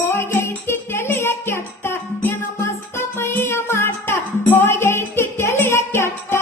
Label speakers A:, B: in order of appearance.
A: ಹೋಗೆ ಇಟ್ಟಿ ತೆಲಿಯ ಕೆಟ್ಟ ಮಸ್ತ ಮೈಯ ಮಾಟ ಹೋಗೆ ಇಟ್ಟಿ ಕೆಟ್ಟ.